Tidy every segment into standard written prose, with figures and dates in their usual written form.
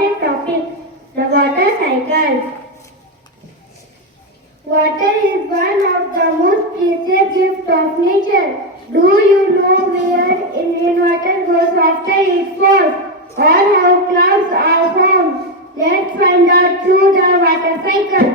important topic, the water cycle. Water is one of the most precious gifts of nature. Do you know where rainwater goes after it falls, or how clouds are formed? Let's find out through the water cycle.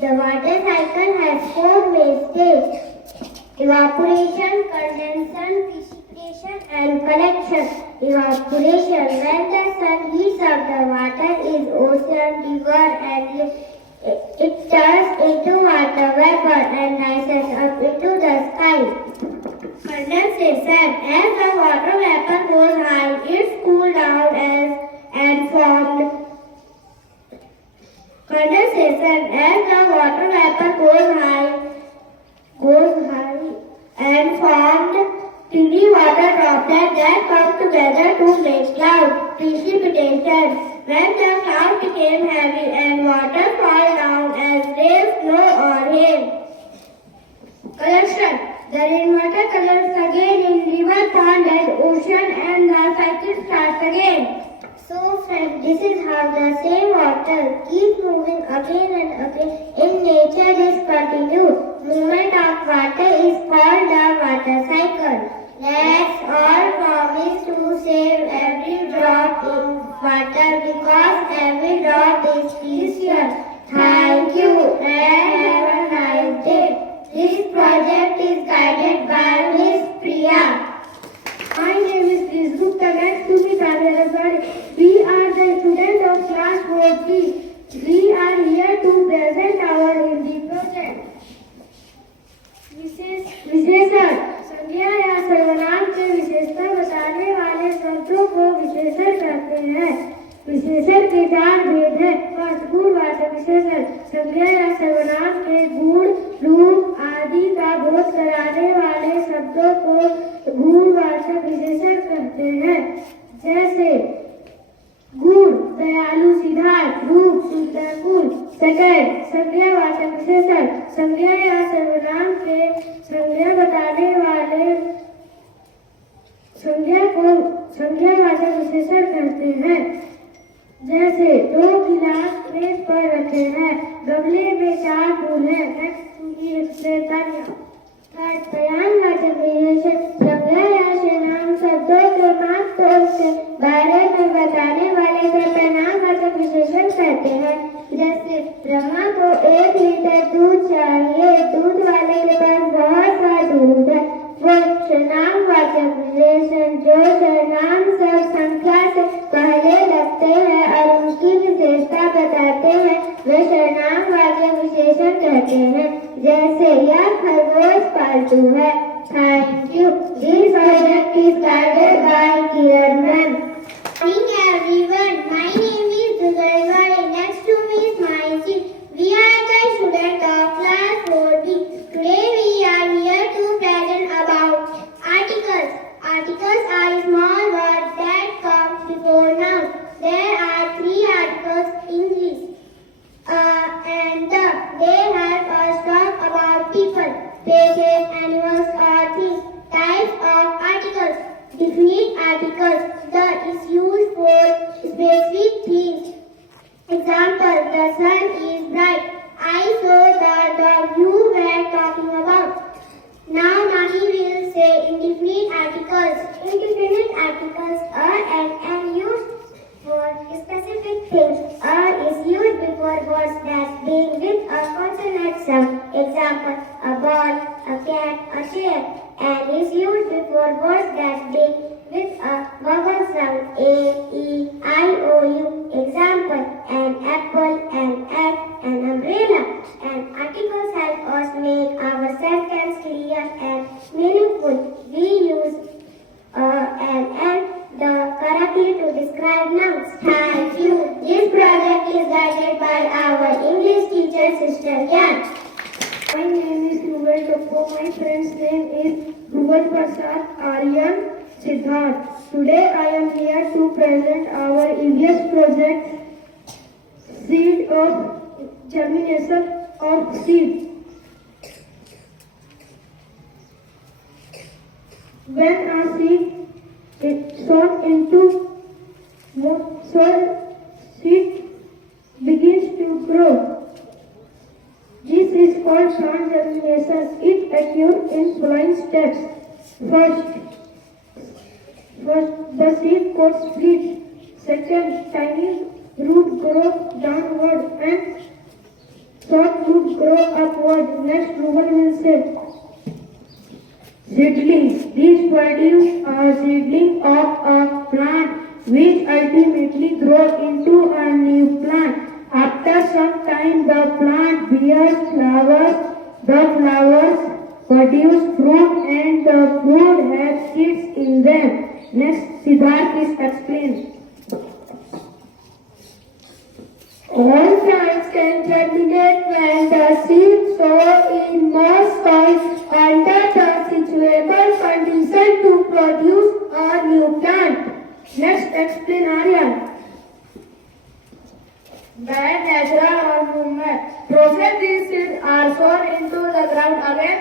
The water cycle has four main stages: evaporation, condensation, precipitation, and collection. Evaporation: when the sun heats up the water in ocean, river, and it turns into water vapor and rises up into the sky. Condensation: as the water vapor goes high, it cools down and formed. Condensation: as the water vapor goes high and formed tiny water droplets that come together to make cloud. Precipitation: when the cloud became heavy and water fall down as rain, snow, or hail. Collection: the rainwater collects again in river, pond, and ocean, and the cycle starts again. So friends, this is how the same water keeps moving again and again. In nature, this continued movement of water is called the water cycle. Let's all promise to save every drop in water because every drop is precious. Thank you and have a nice day. This project is guided by Miss Priya. My name is Chris Gupta. Next to me, Tanya Razwani. We are the students of class 4B. We are here to present our Hindi project. विशेषण: संज्ञा या सर्वनाम के विशेषता बताने वाले शब्दों को विशेषण कहते हैं। विशेषण के चार भेद हैं। फर्स्ट, गुणवाचक विशेषण: संज्ञा या सर्वनाम के गुण, रूप आदि का बोध कराने वाले शब्दों को गुणवाचक विशेषण कहते हैं। जैसे गुण: दयालु सिद्धार्थ, रूप सुंदर फूल। सेकंड, संज्ञावाचक विशेषण: संज्ञा या सर्वनाम के संज्ञा बताने वाले संज्ञा को संज्ञावाचक विशेषण कहते हैं। जैसे दो गिलास मेज पर रखे हैं, गमले में 4 फूल हैं। नेक्स्ट थर्ड, बयानवाचक विशेषण: संज्ञा या सर्वनाम शब्दों के महत्व के बारे में बताने वाले से परिणामवाचक विशेषण कहते हैं। जैसे रमा को 1 लीटर दूध चाहिए, दूध वाले के पास बहुत सा दूध है। वो सर्वनामवाचक विशेषण जो सर्वनाम सब संख्या से पहले लगते हैं और उनकी विशेषता बताते हैं, वे सर्वनामवाचक विशेषण कहते हैं। जैसे यह खरगोश पालतू है। Thank you. This project is guided by Kiran ma'am. Good morning everyone. My name is Dugarwani. Next to me is Maisi. We are the students of class 4B. Today we are here to present about articles. Articles are small words that come before nouns. There are 3 articles in English. They help us talk about people, places, animals, or things. Types of articles. Definite articles. The is used for specific things. Example: the sun is bright. I saw the dog you were talking about. Now Mahi will say indefinite articles. Indefinite articles are and used for specific things. Is used before words that begin with a consonant sound. Example: a ball, a cat, a chair. And is used before words that begin with a vowel sound. A, E, I, O, U. Example: an apple, an egg, an umbrella. And articles help us make our sentence clear and meaningful. We use the correctly to describe nouns. Thank you. This project is guided by our English teacher, Sister Gyan. My name is Ruben Toppo. My friend's name is Ruben Prasad, Aryan, Siddharth. Today I am here to present our EVS project, Seed of Germination of Seed. When a seed is sown into soil, secured in following steps. First, the seed coat splits. Second, tiny root grow downward and short root grow upward. Next, Ruben will say. Seedlings. These produce a seedling of a plant which ultimately grows into a new plant. After some time, the plant bears flowers. The flowers produce fruit and the fruit has seeds in them. Next, Siddharth is explained. All plants can germinate when the seeds sow in moist soil under the suitable condition to produce a new plant. Next, explain Aryan. By natural or movement process, these seeds are sown into the ground again,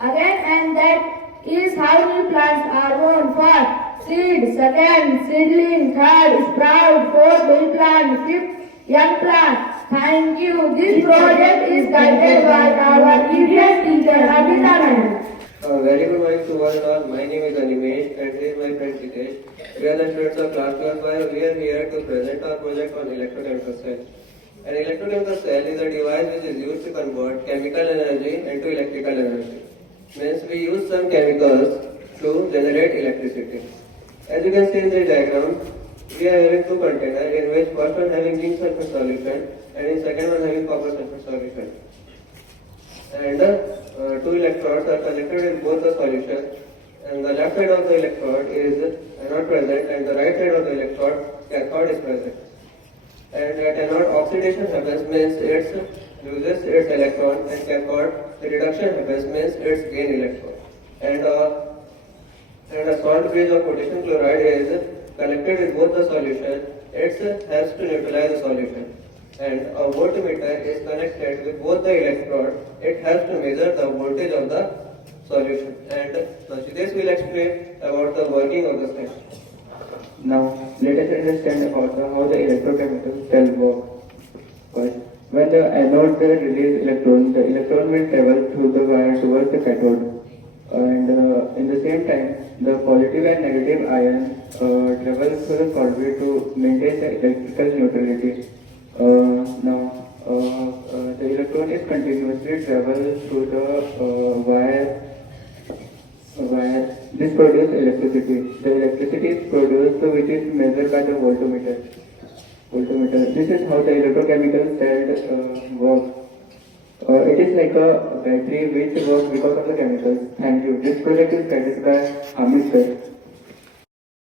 and that is how new plants are born. First, seed, second, seedling, third, sprout, fourth, baby plant, fifth, young plant. Thank you. This project is guided by our previous teacher, Abhinandan. Very good morning to one and all. My name is Animesh and this is my friend Sitesh. We are the students of class 12. We are here to present our project on electrochemical cell. An electrochemical cell is a device which is used to convert chemical energy into electrical energy. Means we use some chemicals to generate electricity. As you can see in the diagram, we are having two containers in which first one having zinc sulfur solution and in second one having copper sulfur solution. And two electrodes are connected in both the solutions, and the left side of the electrode is anode present and the right side of the electrode cathode is present. And at anode oxidation happens means it loses its electron, and cathode the reduction happens means it gain electron. And a salt bridge of potassium chloride is connected with both the solution. It helps to neutralize the solution. And a voltmeter is connected with both the electrodes. It helps to measure the voltage of the solution. And Sitesh will explain about the working of the cell. Now, let us understand about how the electrochemical cell works. First, when the anode releases electron, the electron will travel through the wire towards the cathode. And in the same time, the positive and negative ions travel through the solvent to maintain the electrical neutrality. The electron is continuously travel through the wire. This produces electricity. The electricity is produced which is measured by the voltmeter. This is how the electrochemical cell works. It is like a battery which works because of the chemicals.